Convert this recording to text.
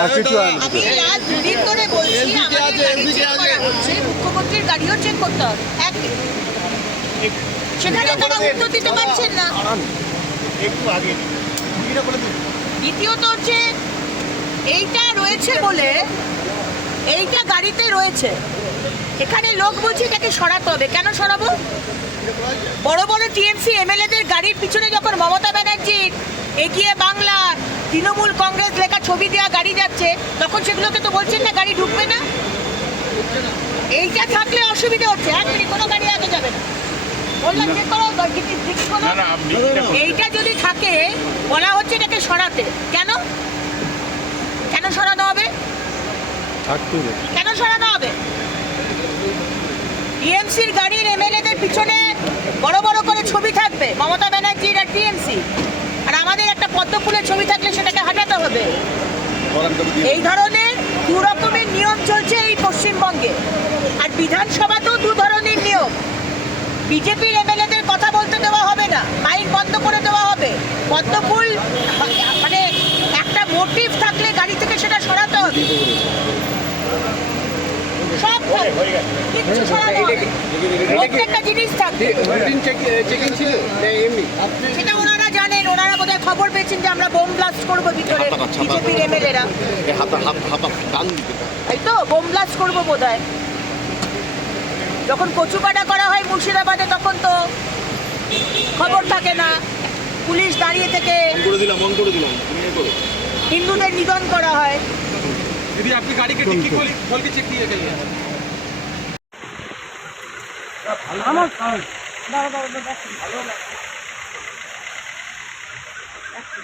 হয় না। আমি রাত দুদিন ধরে বলছি আমাদের গাড়ি চেক করা হচ্ছে মুখ্যমন্ত্রীর গাড়িও চেক করতে হবে। একই সেখানে তারা উত্তর দিতে পারছেন না। একটু আগে। দিদিটা করে দিন। দ্বিতীয়ত হচ্ছে এইটা রয়েছে বলে এইটা গাড়িতে রয়েছে। এখানে লোক বলছে এটাকে সরাতে হবে। কেন সরাবো? বড় বড় টিএমসি এমএলএদের গাড়ির পিছনে যখন মমতা ব্যানার্জির এগিয়ে বাংলা তৃণমূল কংগ্রেস লেখা ছবি দেওয়া গাড়ি যাচ্ছে তখন সেগুলোকে তো বলছেন না গাড়ি ঢুকবে না? এইটা থাকলে অসুবিধা হচ্ছে এক মিনিট কোনো গাড়ি আগে যাবে না। এইটা যদি থাকে বলা হচ্ছে এটাকে সরাতে। কেন? কেন সরানো হবে? কেন সরানো হবে? টিএমসির গাড়ির এমএলএদের পিছনে বড় বড় করে ছবি থাকবে মমতা ব্যানার্জির আর টিএমসি আর আমাদের একটা ছবি থাকলে সেটাকে হাঁটাতে হবে। এই ধরনের দু রকমের নিয়ম চলছে এই পশ্চিমবঙ্গে। আর বিধানসভাতেও দু ধরনের নিয়ম। বিজেপির এমএলএদের কথা বলতে দেওয়া হবে না মাইক বন্ধ করে দেওয়া হবে। পদ্মফুল মানে একটা মোটিভ থাকলে গাড়ি থেকে সেটা সরাতে হবে। সব। কিচ্ছু সরানো হবে। প্রত্যেকটা জিনিস থাকবে। সেটা ওনারা খবর পেয়েছেন যে আমরা বোম ব্লাস্ট করব ভিতরে বিজেপির এমএলএরা। এই তো বোম ব্লাস্ট করব বোধ হয় যখন কচুকাটা করা হয় মুর্শিদাবাদে তখন তো খবর থাকে না। পুলিশ দাঁড়িয়ে থেকে হিন্দুদের নিধন করা হয়। যদি আপনি গাড়িকে ডিকি খোলি খোল চেক দিয়ে গেলেন? আমার দাঁড়া দাঁড়া ভালো না রাখি